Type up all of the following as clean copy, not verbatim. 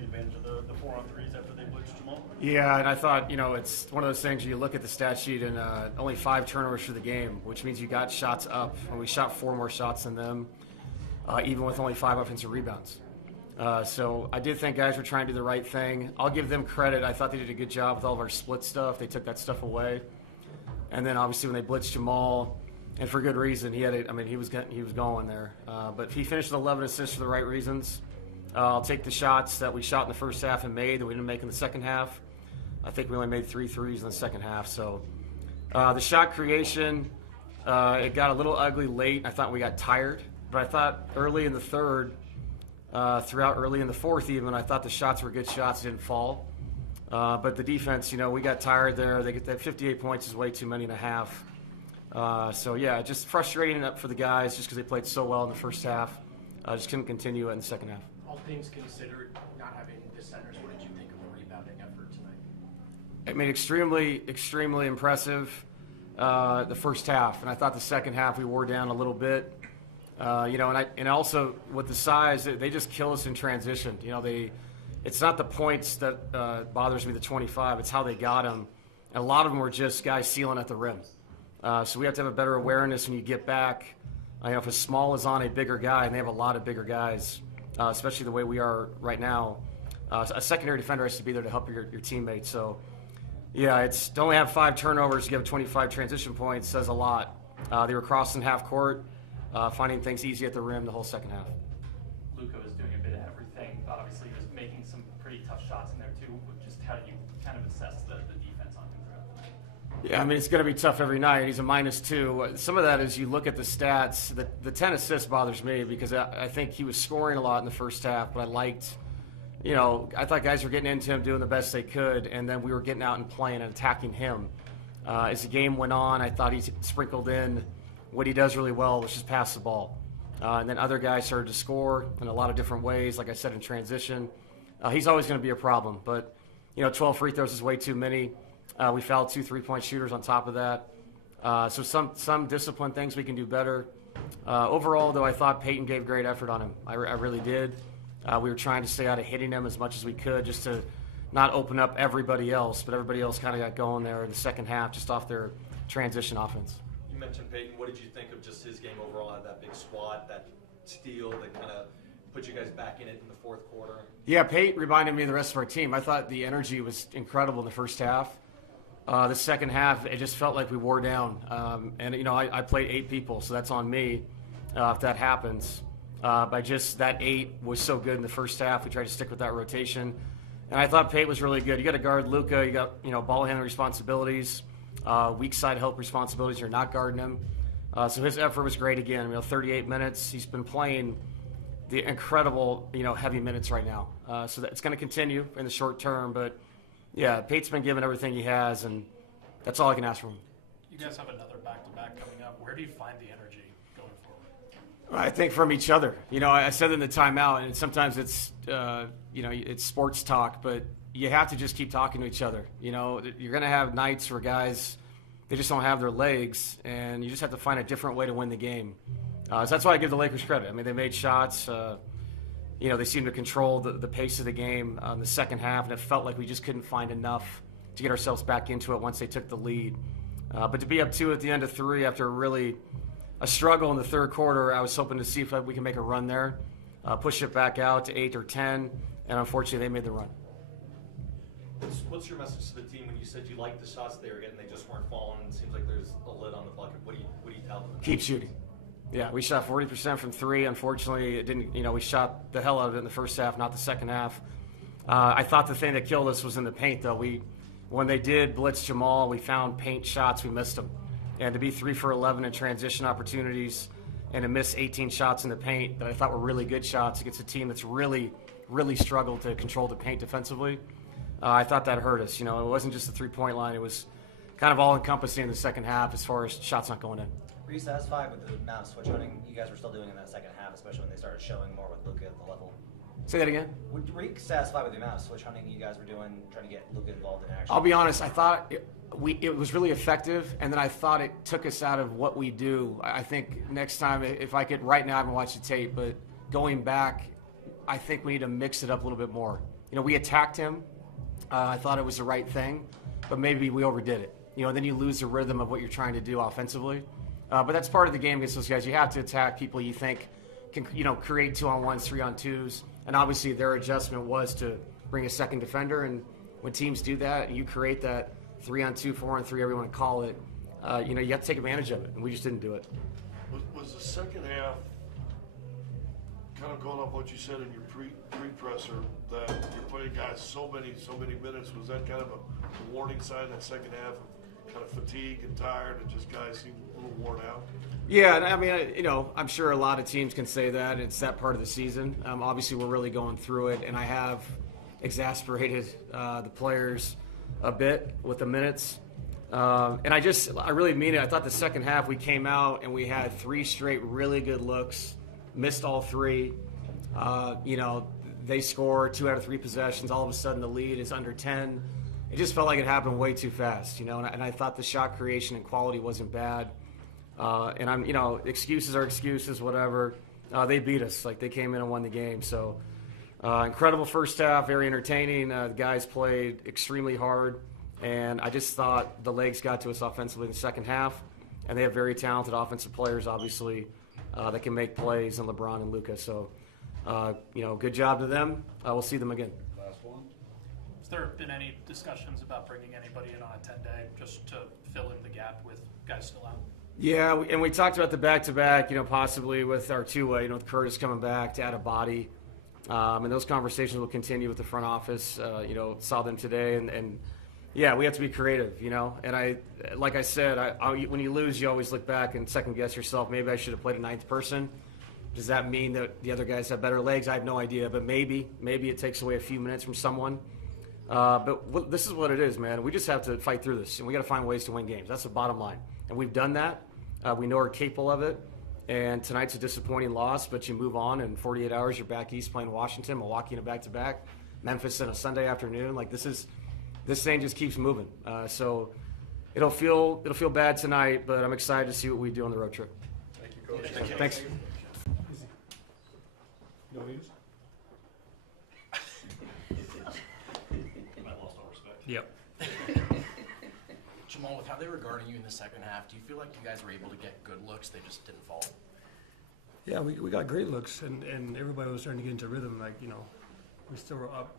take advantage of the 4-on-3s after they blitzed Jamal? Yeah, and I thought, it's one of those things you look at the stat sheet and only 5 turnovers for the game, which means you got shots up, and we shot 4 more shots than them, even with only 5 offensive rebounds. So I did think guys were trying to do the right thing. I'll give them credit. I thought they did a good job with all of our split stuff. They took that stuff away. And then obviously when they blitzed Jamal, and for good reason, he was going there. But he finished with 11 assists for the right reasons. I'll take the shots that we shot in the first half and made that we didn't make in the second half. I think we only made 3 threes in the second half. So the shot creation, it got a little ugly late. I thought we got tired. But I thought early in the third, throughout early in the fourth even, I thought the shots were good shots, didn't fall. But the defense, we got tired there. They get that 58 points is way too many and a half. So, yeah, just frustrating up for the guys just because they played so well in the first half. Just couldn't continue it in the second half. All things considered, not having the centers, what did you think of the rebounding effort tonight? Extremely, extremely impressive the first half. And I thought the second half we wore down a little bit. And also with the size, they just kill us in transition. It's not the points that bothers me, the 25. It's how they got them. And a lot of them were just guys sealing at the rim. So we have to have a better awareness when you get back. If a small is on a bigger guy, and they have a lot of bigger guys, especially the way we are right now, a secondary defender has to be there to help your teammates. So, yeah, to only have 5 turnovers to give 25 transition points says a lot. They were crossing half court, finding things easy at the rim the whole second half. Luka was doing a bit of everything, but obviously he was making some pretty tough shots in there too. Just how do you kind of assess the defense on him throughout the night? Yeah, it's going to be tough every night. He's a -2. Some of that is you look at the stats. The 10 assists bothers me because I think he was scoring a lot in the first half, but I liked, I thought guys were getting into him, doing the best they could, and then we were getting out and playing and attacking him. As the game went on, I thought he sprinkled in what he does really well, which is pass the ball. And then other guys started to score in a lot of different ways, like I said, in transition. He's always going to be a problem, but 12 free throws is way too many. We fouled 2 3-point shooters on top of that. So some discipline things we can do better. Overall, though, I thought Peyton gave great effort on him. I really did. We were trying to stay out of hitting him as much as we could just to not open up everybody else, but everybody else kind of got going there in the second half just off their transition offense. You mentioned Peyton. What did you think of just his game overall? That big swat, that steal that kind of put you guys back in it in the fourth quarter? Yeah, Peyton reminded me of the rest of our team. I thought the energy was incredible in the first half. The second half, it just felt like we wore down. I played 8 people, so that's on me if that happens. By just that 8 was so good in the first half. We tried to stick with that rotation. And I thought Peyton was really good. You got to guard Luka. You got, ball handling responsibilities, weak side help responsibilities. You're not guarding him. So his effort was great again. 38 minutes. He's been playing the incredible, heavy minutes right now. So it's going to continue in the short term. But, yeah, Peyton's been given everything he has, and that's all I can ask for him. You guys have another back-to-back coming up. Where do you find the energy going forward? I think from each other. I said in the timeout, and sometimes it's, it's sports talk, but you have to just keep talking to each other. You're going to have nights where guys, they just don't have their legs, and you just have to find a different way to win the game. So that's why I give the Lakers credit. They made shots. They seemed to control the pace of the game in the second half, and it felt like we just couldn't find enough to get ourselves back into it once they took the lead. But to be up 2 at the end of 3 after a struggle in the third quarter, I was hoping to see if we can make a run there, push it back out to 8 or 10, and unfortunately they made the run. What's your message to the team when you said you liked the shots they were getting, they just weren't falling? It seems like there's a lid on the bucket. What do you tell them? Keep shooting. Yeah, we shot 40% from 3. Unfortunately, it didn't. We shot the hell out of it in the first half, not the second half. I thought the thing that killed us was in the paint, though. When they did blitz Jamal, we found paint shots, we missed them. And to be 3 for 11 in transition opportunities and to miss 18 shots in the paint that I thought were really good shots against a team that's really, really struggled to control the paint defensively, I thought that hurt us. It wasn't just the 3-point line. It was kind of all-encompassing in the second half as far as shots not going in. Were you satisfied with the amount of switch hunting you guys were still doing in that second half, especially when they started showing more with Luka at the level? Say that again? Were you satisfied with the amount of switch hunting you guys were doing, trying to get Luka involved in action? I'll be honest, I thought it was really effective, and then I thought it took us out of what we do. I think next time, if I could, right now I haven't watched the tape, but going back, I think we need to mix it up a little bit more. We attacked him. I thought it was the right thing, but maybe we overdid it. Then you lose the rhythm of what you're trying to do offensively. But that's part of the game against those guys. You have to attack people you think can, create 2-on-1s, 3-on-2s. And obviously their adjustment was to bring a second defender. And when teams do that, you create that 3-on-2, 4-on-3, whatever you want to call it. You have to take advantage of it, and we just didn't do it. Was the second half, kind of going off what you said in your pre-presser, that you're playing guys so many minutes, was that kind of a warning sign that second half of kind of fatigue and tired and just guys seem a little worn out? Yeah, and I mean, I'm sure a lot of teams can say that. It's that part of the season. Obviously, we're really going through it, and I have exasperated the players a bit with the minutes. And I really mean it. I thought the second half we came out and we had 3 straight really good looks, missed all 3. They score 2 out of 3 possessions. All of a sudden the lead is under 10. It just felt like it happened way too fast, and I thought the shot creation and quality wasn't bad. And excuses are excuses, whatever. They beat us. Like, they came in and won the game. So incredible first half, very entertaining. The guys played extremely hard. And I just thought the legs got to us offensively in the second half. And they have very talented offensive players, obviously, that can make plays, and LeBron and Luka. So, good job to them. We'll see them again. Last one. Has there been any discussions about bringing anybody in on a 10-day just to fill in the gap with guys still out? Yeah, and we talked about the back-to-back, possibly with our two-way, with Curtis coming back to add a body. And those conversations will continue with the front office. Saw them today, and yeah, we have to be creative, And like I said, when you lose, you always look back and second-guess yourself. Maybe I should have played a 9th person. Does that mean that the other guys have better legs? I have no idea, but maybe it takes away a few minutes from someone. But this is what it is, man. We just have to fight through this, and we got to find ways to win games. That's the bottom line, and we've done that. We know we're capable of it, and tonight's a disappointing loss, but you move on. In 48 hours, you're back east playing Washington, Milwaukee in a back-to-back, Memphis on a Sunday afternoon. Like, this thing just keeps moving. So it'll feel bad tonight, but I'm excited to see what we do on the road trip. Thank you, Coach. Thanks. No news? I lost all respect. Yep. Jamal, with how they were guarding you in the second half, do you feel like you guys were able to get good looks? They just didn't fall? Yeah, we got great looks, and everybody was starting to get into rhythm. Like, we still were up,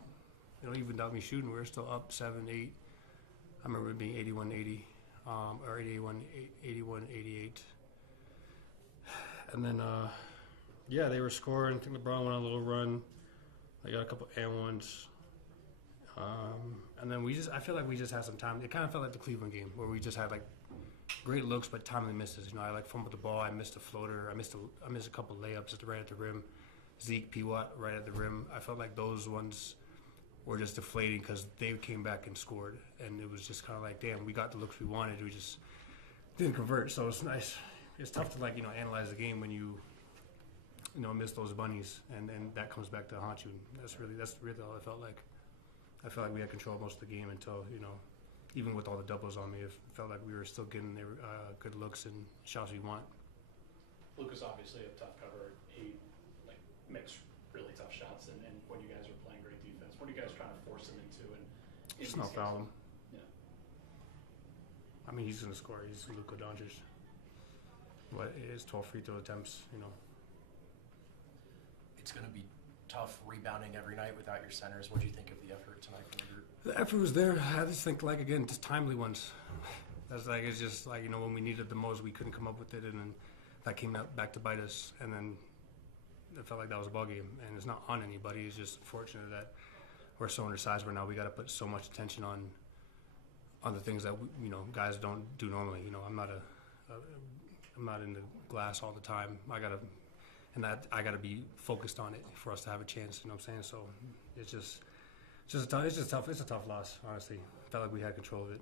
even without me shooting, we were still up 7-8. I remember it being 81-80, or 81-88. And then, they were scoring. I think LeBron went on a little run. They got a couple and ones. And then I feel like we just had some time. It kind of felt like the Cleveland game where we just had like great looks but timely misses. I fumbled the ball. I missed a floater. I missed a couple layups right at the rim. Zeke, P-Watt right at the rim. I felt like those ones were just deflating because they came back and scored, and it was just kind of like, damn, we got the looks we wanted. We just didn't convert. So it's nice. It's tough to analyze the game when you miss those bunnies, and that comes back to haunt you. That's really all I felt like. I felt like we had control most of the game until, even with all the doubles on me, it felt like we were still getting good looks and shots we want. Lucas obviously a tough cover. He makes really tough shots, and when you guys are playing great defense, what are you guys trying to force him into? And Just not foul him. Yeah. I mean, he's going to score. He's Luka Doncic. What is 12 free throw attempts? It's going to be tough rebounding every night without your centers. What do you think of the effort tonight from the group? The effort was there. I just think, again, just timely ones. It's just when we needed the most, we couldn't come up with it, and then that came back to bite us, and then it felt like that was a ball game. And it's not on anybody. It's just unfortunate that we're so undersized right now. We got to put so much attention on the things that guys don't do normally. I'm not in the glass all the time. I gotta be focused on it for us to have a chance. You know what I'm saying? So it's just tough. It's a tough loss, honestly. Felt like we had control of it.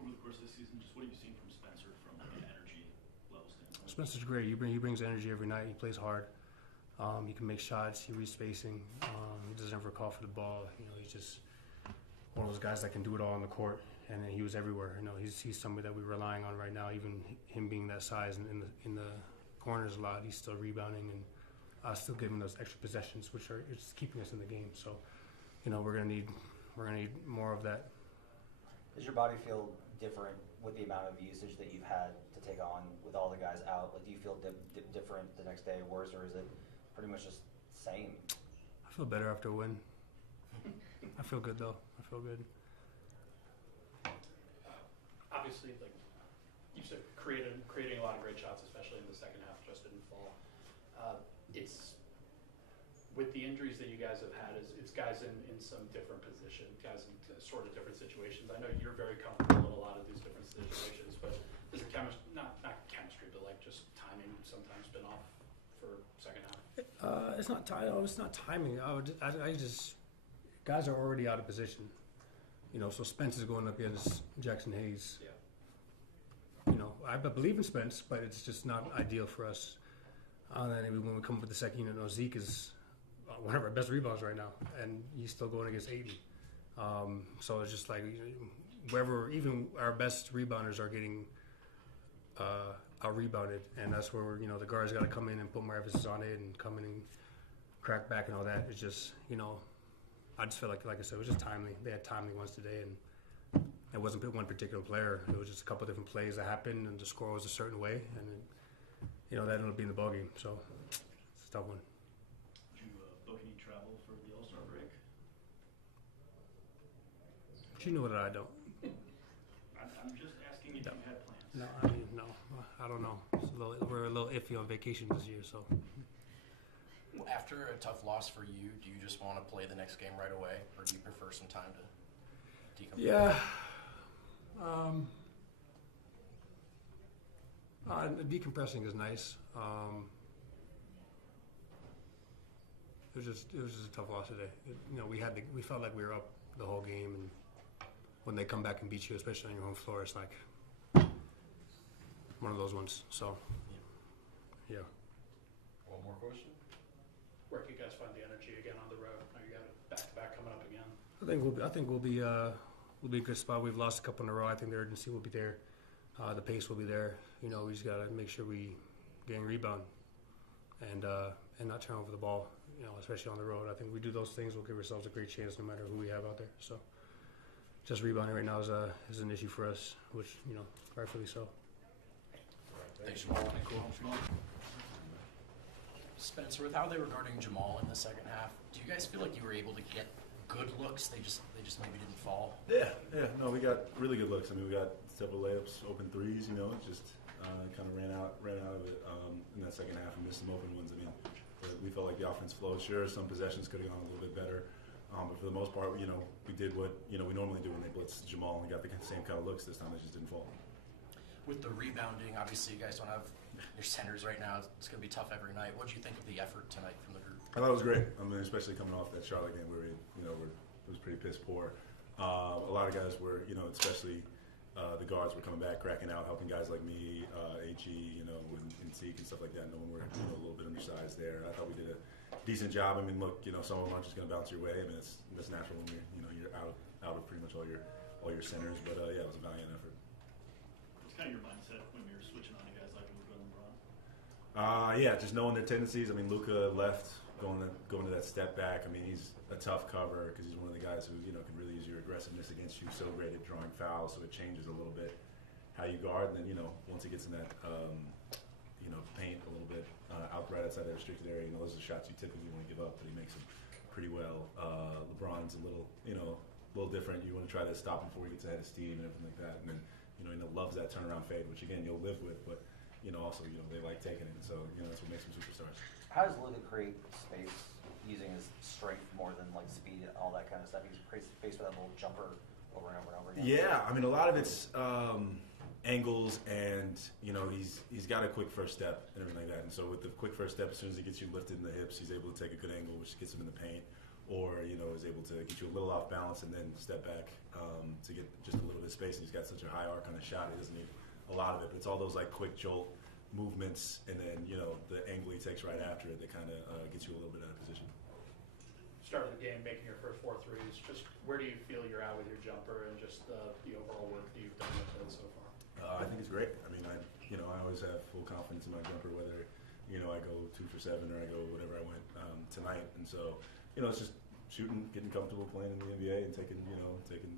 Over the course of the season, just what have you seen from Spencer from an energy level standpoint? Spencer's great. He brings energy every night. He plays hard. He can make shots. He reads spacing. He doesn't ever call for the ball. He's just one of those guys that can do it all on the court. And he was everywhere. He's somebody that we're relying on right now. Even him being that size and in the corners a lot, he's still rebounding and still giving those extra possessions, which are just keeping us in the game. So, you know, we're gonna need more of that. Does your body feel different with the amount of usage that you've had to take on with all the guys out? Like, do you feel different the next day, worse, or is it pretty much just same? I feel better after a win. I feel good though. I feel good. Obviously, like you said, creating a lot of great shots, especially in the second half, just didn't fall. It's with the injuries that you guys have had, it's guys in some different positions, guys in sort of different situations. I know you're very comfortable in a lot of these different situations, but is the chemistry, not chemistry, but like just timing sometimes been off for second half? It's not it's not timing. I just guys are already out of position. You know, so Spence is going up against Jackson Hayes. Yeah. You know, I believe in Spence, but it's just not ideal for us. And then when we come up with the second unit, Zeke is one of our best rebounds right now, and he's still going against Aiden. So it's just like wherever, even our best rebounders are getting out-rebounded, and that's where the guards got to come in and put more emphasis on it and come in and crack back and all that. It's just, I just feel like I said, it was just timely. They had timely ones today, and it wasn't one particular player. It was just a couple of different plays that happened, and the score was a certain way, and that ended up being the ballgame. So it's a tough one. Did you book any travel for the All-Star break? But you know that I don't. I'm just asking if you had plans. No, no. I don't know. We're a little iffy on vacation this year, so. After a tough loss for you, do you just want to play the next game right away, or do you prefer some time to decompress? Yeah. Decompressing is nice. It was just a tough loss today. We felt like we were up the whole game, and when they come back and beat you, especially on your home floor, it's like one of those ones. So, yeah. One more question. Where can you guys find the energy again on the road? Now you got it back-to-back coming up again. I think we'll be a good spot. We've lost a couple in a row. I think the urgency will be there. The pace will be there. We just got to make sure we gain rebound and not turn over the ball. Especially on the road. I think we do those things, we'll give ourselves a great chance no matter who we have out there. So, just rebounding right now is an issue for us, which rightfully so. Thanks, Jamal. Spencer, with how they were guarding Jamal in the second half, do you guys feel like you were able to get good looks? They just maybe didn't fall. Yeah. No, we got really good looks. I mean, we got several layups, open threes. It just kind of ran out of it in that second half and missed some open ones. I mean, but we felt like the offense flowed. Sure, some possessions could have gone a little bit better, but for the most part, we did what we normally do when they blitz Jamal, and we got the same kind of looks this time. They just didn't fall. With the rebounding, obviously, you guys don't have your centers right now. It's going to be tough every night. What did you think of the effort tonight from the group? I thought it was great. I mean, especially coming off that Charlotte game where it was pretty piss poor. A lot of guys were, especially the guards were coming back, cracking out, helping guys like me, AG, and Zeke and stuff like that. Knowing we're a little bit undersized there. I thought we did a decent job. I mean, look, some of them aren't just going to bounce your way. I mean, that's natural when you're out of pretty much all your centers. But yeah, it was a valiant effort. What's kind of your mindset when you're switching on to guys like Luka and LeBron? Yeah, just knowing their tendencies. I mean, Luka left, going to that step back. I mean, he's a tough cover because he's one of the guys who can really use your aggressiveness against you. So great at drawing fouls, so it changes a little bit how you guard. And then once he gets in that paint a little bit out right outside that restricted area, those are the shots you typically want to give up, but he makes them pretty well. LeBron's a little different. You want to try to stop him before he gets ahead of steam and everything like that. And then he loves that turnaround fade, which again you'll live with, but also they like taking it, and so that's what makes them superstars. How does Luka create space using his strength more than like speed and all that kind of stuff? He creates space with that little jumper over and over and over again. Yeah, I mean a lot of it's angles, and he's got a quick first step and everything like that. And so with the quick first step, as soon as he gets you lifted in the hips, he's able to take a good angle, which gets him in the paint, or is able to get you a little off balance and then step back to get just a little bit of space. And he's got such a high arc on his shot; he doesn't need a lot of it. But it's all those like quick jolt movements, and then the angle he takes right after it that kind of gets you a little bit out of position. Starting the game, making your first 4 threes, just where do you feel you're at with your jumper and just the overall work that you've done with it so far? I think it's great. I mean, I always have full confidence in my jumper, whether I go 2 for 7 or I go whatever I went tonight. And so, it's just shooting, getting comfortable playing in the NBA and taking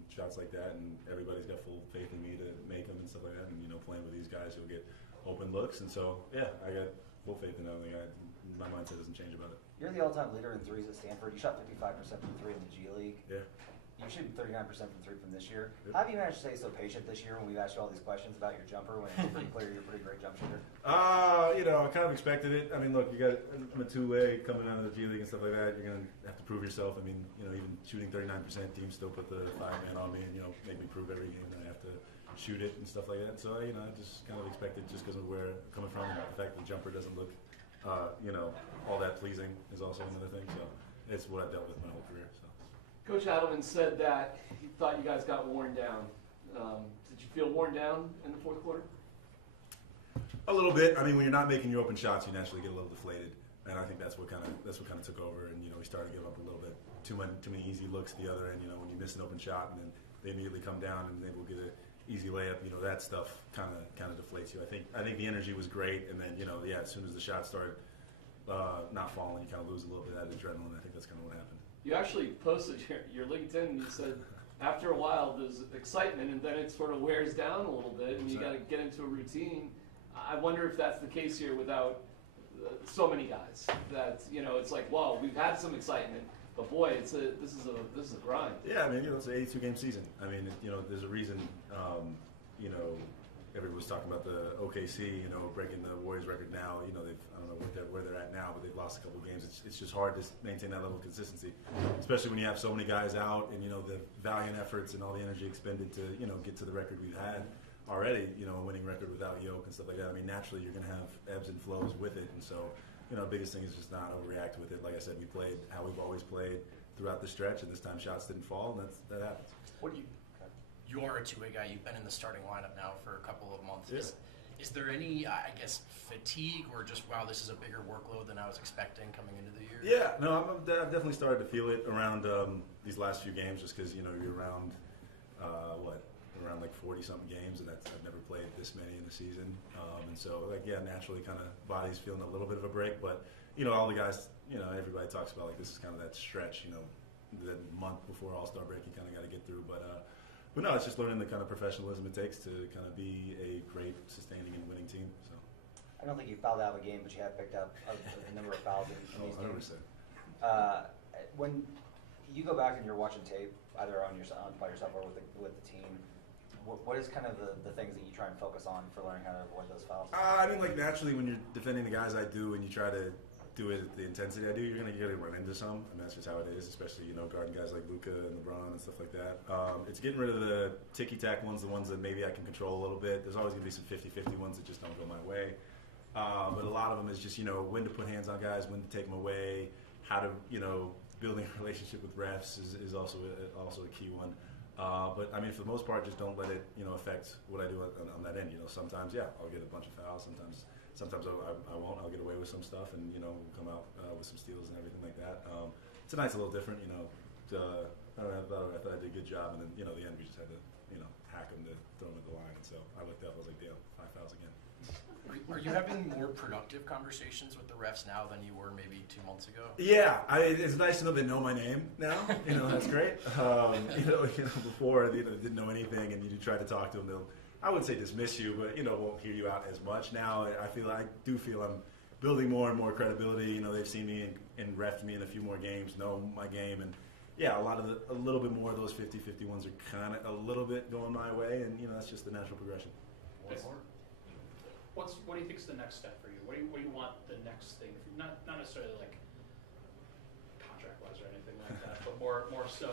shots like that. And everybody's got full faith in me to make them and stuff like that. And, playing with these guys, you'll get open looks. And so, yeah, I got full faith in them. My mindset doesn't change about it. You're the all-time leader in threes at Stanford. You shot 55% from three in the G League. Yeah. You shooting 39% from three from this year. Yep. How have you managed to stay so patient this year when we've asked you all these questions about your jumper when it's pretty clear you're a pretty great jump shooter? I kind of expected it. I mean, look, I'm a two-way coming out of the G League and stuff like that. You're going to have to prove yourself. I mean, even shooting 39%, teams still put the 5-man on me and, make me prove every game that I have to shoot it and stuff like that. So, I just kind of expected just because of where I'm coming from and the fact the jumper doesn't look, all that pleasing is also another thing. So it's what I've dealt with my whole career. So. Coach Adelman said that he thought you guys got worn down. Did you feel worn down in the fourth quarter? A little bit. I mean, when you're not making your open shots, you naturally get a little deflated, and I think that's what kind of took over. And we started to give up a little bit too many easy looks at the other end. When you miss an open shot and then they immediately come down and they will get an easy layup. That stuff kind of deflates you. I think the energy was great, and then as soon as the shot started not falling, you kind of lose a little bit of that adrenaline. I think that's kind of what happened. You actually posted your LinkedIn and you said after a while there's excitement and then it sort of wears down a little bit and you got to get into a routine. I wonder if that's the case here without so many guys that it's like, whoa, we've had some excitement, but boy, this is a grind. Yeah, I mean, it's an 82-game season. I mean, there's a reason. Everyone was talking about the OKC, breaking the Warriors record now. I don't know where they're at now, but they've lost a couple of games. It's just hard to maintain that level of consistency, especially when you have so many guys out and the valiant efforts and all the energy expended to get to the record we've had already. A winning record without Yoke and stuff like that. I mean, naturally you're going to have ebbs and flows with it, and so the biggest thing is just not overreact with it. Like I said, we played how we've always played throughout the stretch, and this time shots didn't fall, and that happens. You are a two-way guy. You've been in the starting lineup now for a couple of months. Yeah. Is there any, fatigue or just, wow, this is a bigger workload than I was expecting coming into the year? Yeah, no, I've definitely started to feel it around these last few games just because, you're around, around like 40-something games, and I've never played this many in the season. And so, naturally kind of body's feeling a little bit of a break. But, all the guys, everybody talks about, this is kind of that stretch, the month before All-Star break you kind of got to get through. But no, it's just learning the kind of professionalism it takes to kind of be a great, sustaining, and winning team. So. I don't think you fouled out of a game, but you have picked up a number of fouls in these 100%. games. When you go back and you're watching tape, either by yourself or with the team, what is kind of the things that you try and focus on for learning how to avoid those fouls? Naturally, when you're defending the guys I do and you try to do it at the intensity I do, you're gonna run into some, and that's just how it is. Especially guarding guys like Luka and LeBron and stuff like that. It's getting rid of the ticky-tack ones, the ones that maybe I can control a little bit. There's always gonna be some 50-50 ones that just don't go my way. But a lot of them is just when to put hands on guys, when to take them away, how to building a relationship with refs is also a key one. But I mean, for the most part, just don't let it affect what I do on that end. Sometimes I'll get a bunch of fouls. Sometimes I won't. I'll get away with some stuff and we'll come out with some steals and everything like that. Tonight's a little different. I thought I did a good job, and then the end we just had to hack them to throw them at the line. And so I looked up. I was like, damn, 5 fouls again. Are you having more productive conversations with the refs now than you were maybe 2 months ago? Yeah, it's nice to know they know my name now. That's great. Before they didn't know anything, and you try to talk to them, they'll, I wouldn't say dismiss you, but won't hear you out as much. Now I do feel I'm building more and more credibility. They've seen me and refed me in a few more games, know my game, and a little bit more of those 50-50 ones are kind of a little bit going my way, and that's just the natural progression. What do you think is the next step for you? What do you want the next thing? Not necessarily like contract-wise or anything like that, but more so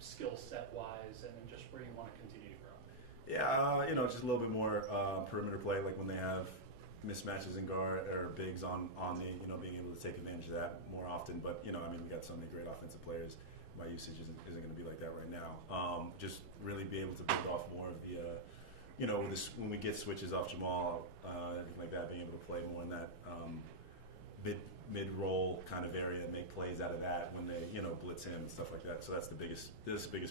skill set-wise, and then just where you want to continue to grow. Yeah, just a little bit more perimeter play, like when they have mismatches in guard or bigs on me, being able to take advantage of that more often. But we got so many great offensive players. My usage isn't going to be like that right now. Just really be able to pick off more of the. When we get switches off Jamal, everything like that, being able to play more in that mid-roll kind of area and make plays out of that when they, blitz him and stuff like that. So that's the biggest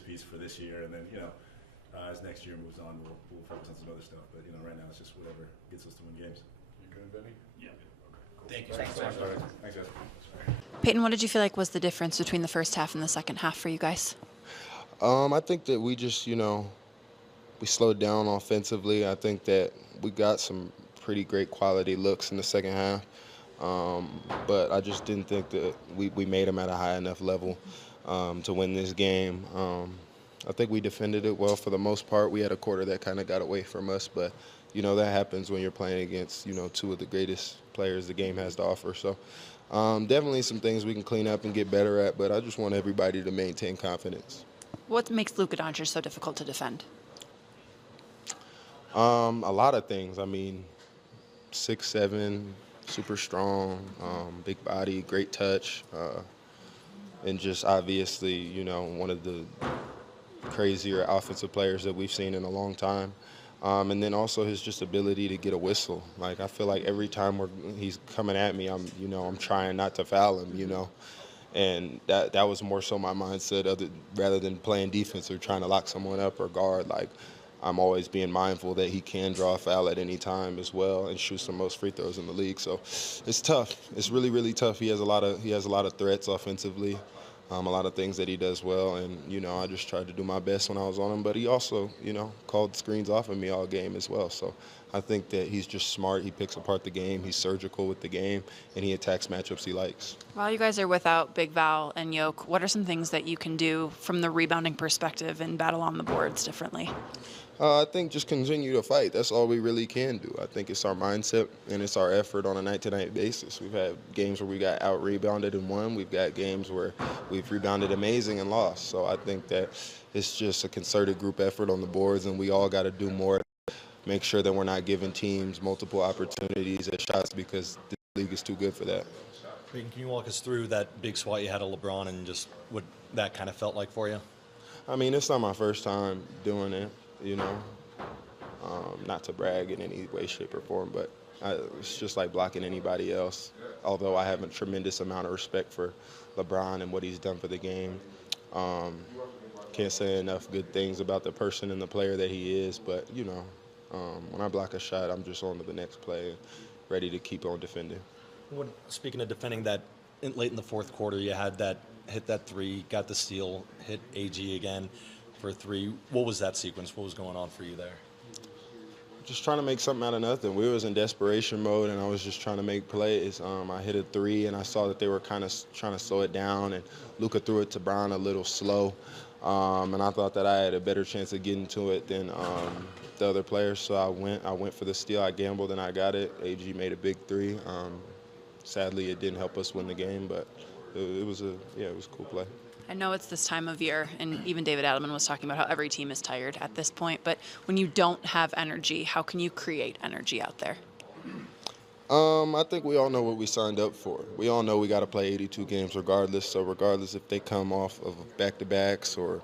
piece for this year. And then, as next year moves on, we'll focus on some other stuff. But, right now it's just whatever gets us to win games. You good, Benny? Yeah. Okay. Thank you. Thanks so much. Thanks, guys. Peyton, what did you feel like was the difference between the first half and the second half for you guys? I think that we just, we slowed down offensively. I think that we got some pretty great quality looks in the second half. But I just didn't think that we made them at a high enough level to win this game. I think we defended it well for the most part. We had a quarter that kind of got away from us, but, that happens when you're playing against, two of the greatest players the game has to offer. So definitely some things we can clean up and get better at, but I just want everybody to maintain confidence. What makes Luka Doncic so difficult to defend? A lot of things. 6'7", super strong, big body, great touch, and just obviously, one of the crazier offensive players that we've seen in a long time. And then also his just ability to get a whistle. Like, I feel like every time he's coming at me, I'm trying not to foul him, And that was more so my mindset rather than playing defense or trying to lock someone up or guard. Like, I'm always being mindful that he can draw a foul at any time as well and shoot the most free throws in the league. So it's tough. It's really, really tough. He has a lot of threats offensively, a lot of things that he does well. And, I just tried to do my best when I was on him. But he also, called screens off of me all game as well. So I think that he's just smart. He picks apart the game. He's surgical with the game, and he attacks matchups he likes. While you guys are without Big Val and Yoke, what are some things that you can do from the rebounding perspective and battle on the boards differently? I think just continue to fight. That's all we really can do. I think it's our mindset and it's our effort on a night-to-night basis. We've had games where we got out-rebounded and won. We've got games where we've rebounded amazing and lost. So I think that it's just a concerted group effort on the boards, and we all got to do more to make sure that we're not giving teams multiple opportunities at shots because the league is too good for that. Can you walk us through that big swat you had of LeBron and just what that kind of felt like for you? It's not my first time doing it. Not to brag in any way, shape, or form, but it's just like blocking anybody else. Although I have a tremendous amount of respect for LeBron and what he's done for the game. Can't say enough good things about the person and the player that he is, but, when I block a shot, I'm just on to the next play, ready to keep on defending. Speaking of defending, that late in the fourth quarter, you had hit that three, got the steal, hit AG again for a three. What was that sequence? What was going on for you there? Just trying to make something out of nothing. We was in desperation mode, and I was just trying to make plays. I hit a three, and I saw that they were kind of trying to slow it down, and Luka threw it to Brown a little slow. And I thought that I had a better chance of getting to it than the other players, so I went for the steal. I gambled, and I got it. AG made a big three. Sadly, it didn't help us win the game, but it was a cool play. I know it's this time of year, and even David Adelman was talking about how every team is tired at this point, but when you don't have energy, how can you create energy out there? I think we all know what we signed up for. We all know we got to play 82 games regardless, so regardless if they come off of back-to-backs or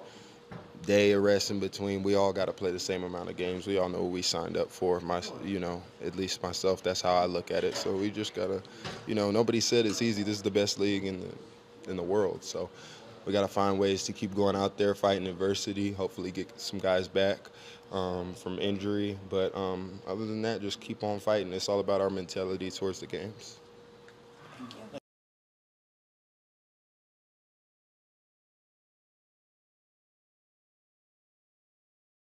day of rest in between, we all got to play the same amount of games. We all know what we signed up for. At least myself, that's how I look at it. So we just got to, nobody said it's easy. This is the best league in the world, so we got to find ways to keep going out there, fighting adversity, hopefully get some guys back from injury. But other than that, just keep on fighting. It's all about our mentality towards the games.